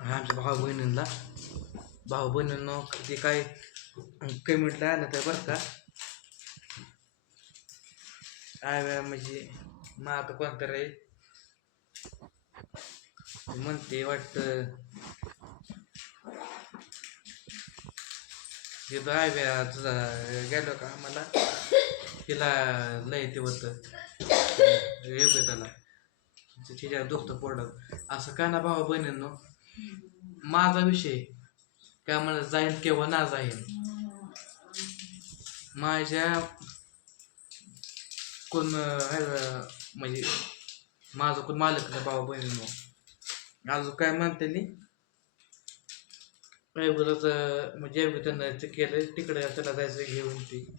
आमच्या भाऊ बहिणींना. भाऊ बहिणींना ते काय कमेंटला आलं तर बरं का? काय वेळा म्हणजे मग आता कोणतरी म्हणते वाटतं तिथं आहे वेळा तुझा गेलो का आम्हाला? तिला लय ते होतं. येतं त्याला. तिच्या दुखतं पडलं असं का ना भावा बहिणींनो? माझा विषय काय मला जाईल किंवा ना जाईल माझ्या कोण आहे म्हणजे माझं कोण मालक नाही बाबा बहिणी अजून काय म्हणते नी? काय म्हणजे त्यांना केलं तिकडे त्याला जायचं घेऊन ती.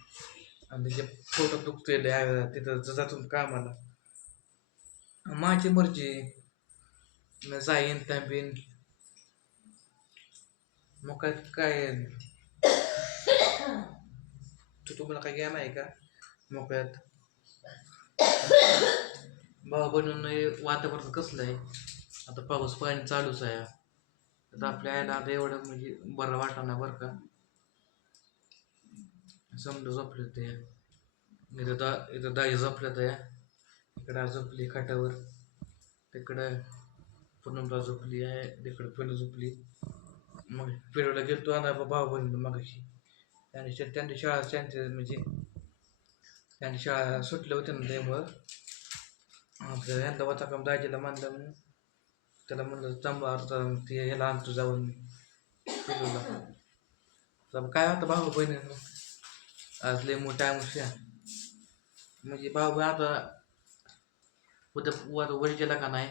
आणि त्याचे फोटो दुखतेले आहे तिथं ज- जातून कामाला. माझी मर्जी जाईन थांबीन. मग काय काय तू तुम्हाला काय घ्या नाही का मोकळ्यात भाऊ बनून वातावरण कसलं आहे आता पाऊस पाणी चालूच आहे आता आपल्या आईला आता एवढं म्हणजे बरं वाटणार बरं का समजा झोपले ते इथं दा इथं दाई झोपल्या त्या इकडं झोपली खाटावर तिकडं पूनमला झोपली आहे तिकडं पिणं झोपली मग फिरवला गेलतो आणा भाऊ बहिणी मग त्यांनी त्यांच्या त्यांची शाळा त्यांचे म्हणजे त्यांची शाळा सुटल्या होत्या ना त्यामुळं. आपलं यांना वाचा काम दाजीला मानलं म्हणून. त्याला म्हणलं चांबा अर्थ ते ह्याला आणतो जाऊन. पिलूला तर काय होतं भाऊ बहिणी आज लय मोठा मुश्या म्हणजे भाऊ बहीण आता उद्या वर वर गेला का नाही?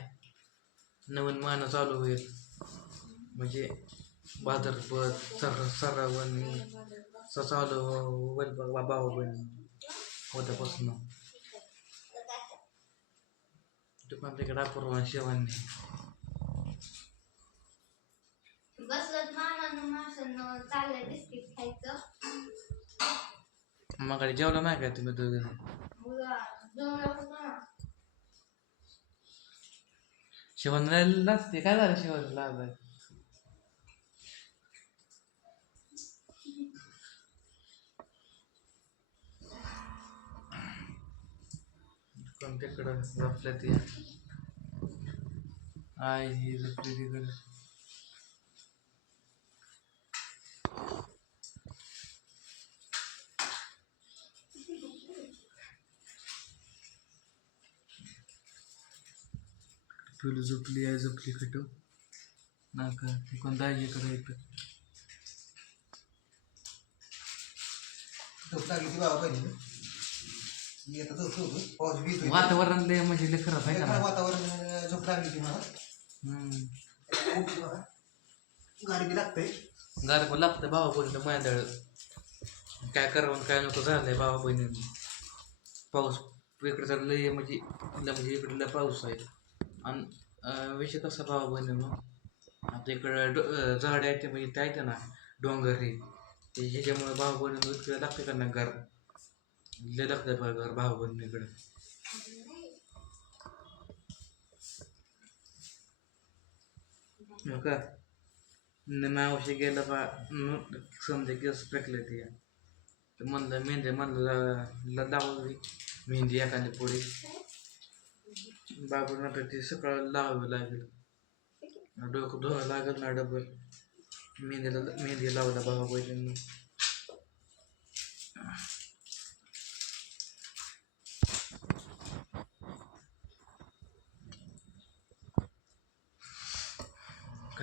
नवीन महिना चालू होईल. म्हणजे भाद्रपद सर सरावण स- चालू होईल बा- भाऊ बहीण उद्यापासून दुकान तिकडे अपूर्वा शेवांनी. बसलं मामानं माणसानं चाललंय बिस्किट खायचं. मग जेवला नाही काय तुम्ही दोघे? ना शेवणला लागते काय झालं शेवण कोणत्याकडं जपल्या ते आय ही झोपली तिकडं पिलू झोपली आहे झोपली खटो. ना का ती कोण दाजीकडे येतं झोप लागली ती बाबा पाहिजे मी आता झोपलो होतो पाऊस बीत होती. वातावरण लय म्हणजे लय खराब आहे का? वातावरण झोप लागली ती मला हम्म. उठली बघा. गाडी बी लागतंय गार पण लागतं भावा बहिणीला मांदळ काय करावं आणि काय नको झालंय भावा बहिणींनी पाऊस इकडे तर लय म्हणजे लय म्हणजे इकडे लय पाऊस आहे. आणि अं, विषय कसा भावा बहिणींनो आता इकडं डो अं, झाड आहे ते म्हणजे ते आहेत ना डोंगर हे. ते ह्याच्यामुळे भावा बहिणींना इकडे लागते का ना घर? लय लागतं बघा घर भावा बहिणीकडे का मावशी गेलं बा न- समजा केस फेकले ते. तर म्हणलं मेहंदी म्हणलं लावली मेहंदी एखादी पोळी बाबू नंतर ती सकाळ लावावी लागेल. डोकं धुवावं लागेल ना डबल. मेहंदीला मेहंदी लावला बाबा बहिणींनी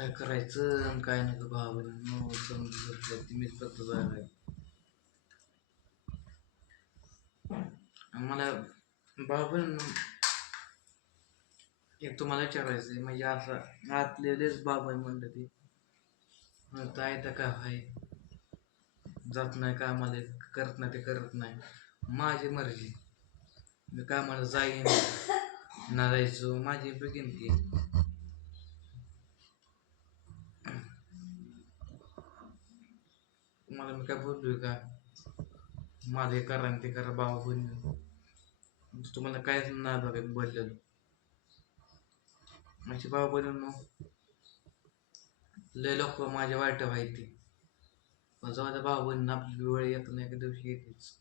काय करायचं आणि काय नाही भाव नो समजत ती मीच फक्त जायला मला बाबन एक तुम्हाला विचारायचं आहे म्हणजे असं आतलेलेच बाब आहे म्हणलं ते. म्हणतं आहे तर काय आहे? जात नाही कामाला करत नाही ते करत नाही. माझी मर्जी. मी कामाला जाईन. ना जायचो माझी बघीन मला मी काय बोललोय का? माझं हे करा आणि ते करा बाबा बहिणी. तुम्हाला कायच नाही बघा बोललेलो. माझी बाबा बहिणी लय लोक माझ्या वाईट माहिती पण जेव्हा त्या भाऊ बहिणीनं आपली वेळ येत नाही एका दिवशी येतेच.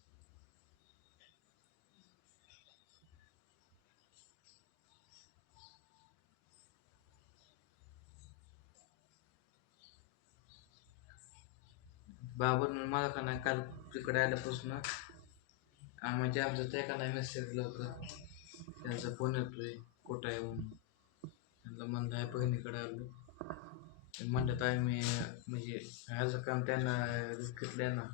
बाबर मला का नाही काल तिकडे आल्यापासून म्हणजे आमचं ते का नाही मेसेज होतं त्यांचा फोन येतोय कुठं आहे म्हणून. त्यांना म्हणलं आहे बहिणीकडे आलो. म्हणतात म्हणलं मी म्हणजे ह्याचं काम त्यांना घेतलंय ना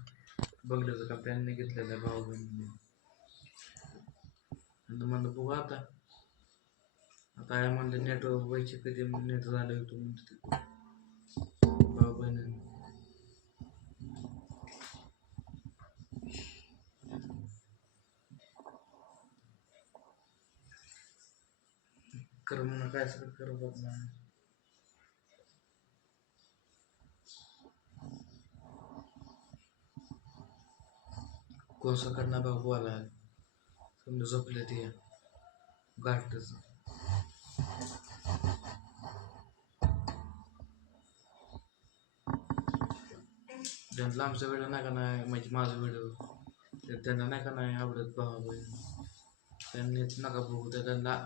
बंगल्याचं काम त्यांनी घेतलेलं आहे भाऊ बहिणीने. आणि म्हणलं बघू आता. आता आहे म्हणलं नेटवर्क व्हायचे कधी? नेट झालं होतं म्हणते भाऊ बहिणीने कर म्हणून काय सगळं कर बघ म्हणून कोण सकटना भाऊ बोला समजा झोपले ते. गाठच त्यांना आमचा व्हिडिओ नाही का नाही म्हणजे माझा व्हिडिओ त्यांना नाही का नाही आवडत भाऊ बहीण त्यांनी नका बघू त्या त्यांना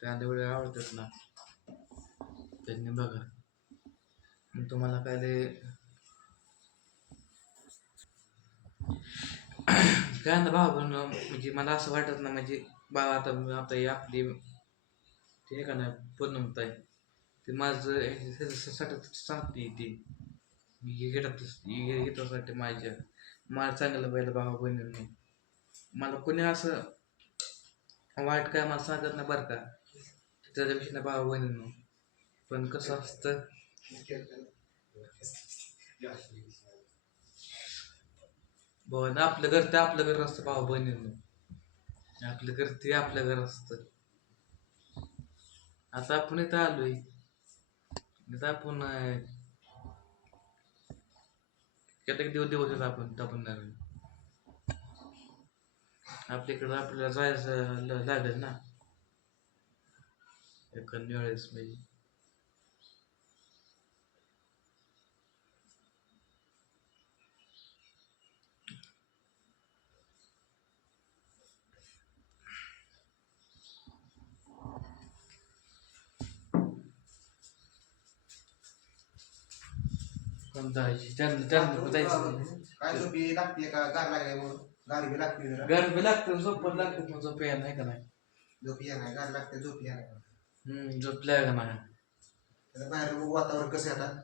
त्यांना व्हिडिओ आवडतात ना. त्यांनी बघा. मग तुम्हाला काय ते काय ना भाऊ पण म्हणजे मला असं वाटत ना म्हणजे बाबा आता आता आपली ते का नाही पूर्णमत आहे. ते माझं ह्याच्यासाठी सांगते ती. मी हे घेतात हे घेतासाठी माझ्या. मला चांगलं पाहिलं भावा बहिणींनी. मला कोणी असं वाईट काय मला सांगत नाही बरं का. त्याच्यापेक्षा नाही भाऊ बहिणींनो पण कसं असतं? भाऊ ना आपलं घर ते आपलं घर असतं भाऊ बहिणींनो आपलं घर ते आपलं घर असतं. आता आपण इथं आलोय. इथं आपण अं, कित्येक दिवस दिवस आपण आपण आपल्याकडं आपल्याला जायचं लागेल ना. एखाद्या वेळेस म्हणजे. पण त्यांना त्यांना जायचं? काय झोपी लागते का? गार लागल्यामुळं गार बी लागते जरा. लागतं झोप पण लागतं मग झोप यायला नाही का नाही? झोपी येणार गार लागते झोपी येणार हम्म झोपल्या का नाही त्याला बाहेर बघू वातावरण कसं आहे आता?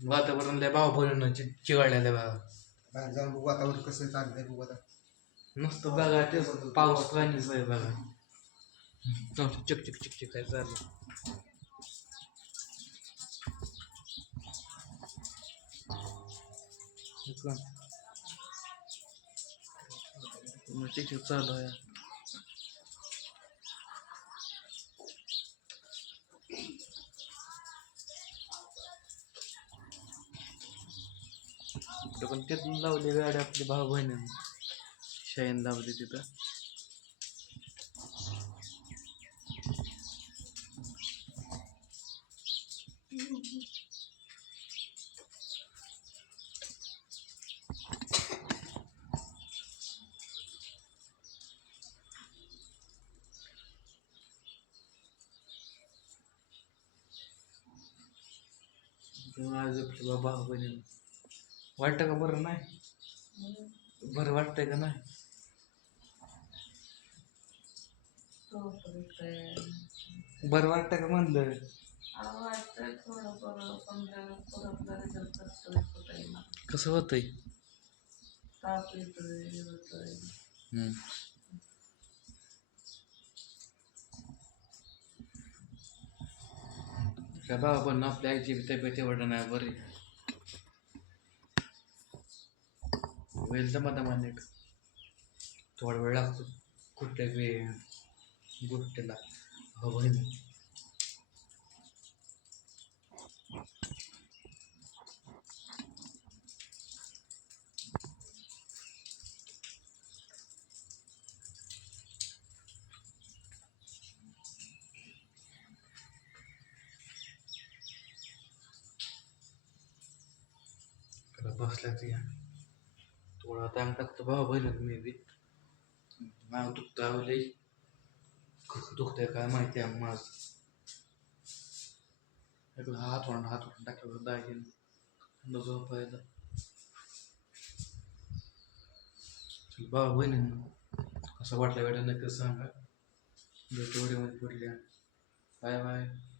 वातावरण लय भाव भरून चिघळलेलं भाव. बाहेर जाऊन बघू वातावरण कसं चाललंय बघू आता. मस्त बघा तेच पाऊस पाणीच आहे बघा. नुसतं चिक चिक चिक चिक काय चाललं हे कोण? मिट्टी चिक चिक चालू पण तिथून लावली गाडी आपली भाऊ बहिणी शाईन लावली तिथं. आज आपली बाबा भाऊ बहिणीने वाटतं का बरं नाही? बरं वाटतंय का नाही? बरं वाटतं का म्हणलं? कसं होतंय? हम्म. काय बाबा पण आपल्या आईची तब्येत एवढं नाही बरी. वेळ तर दमा थोडा वेळ लागतो. कुठे बी गोष्टीला. हो, बसल्या या. थोडा आता टाकतो भाऊ बहिण मी बी. माग दुखत आहे दुखतंय काय माहिती आहे माझ इकडं हात वळून हात वळून टाकलं दागिन थंड झोपायला भाव बहिण असं वाटलं वेळ नक्की सांगा. भेटू पडल्या. Bye bye.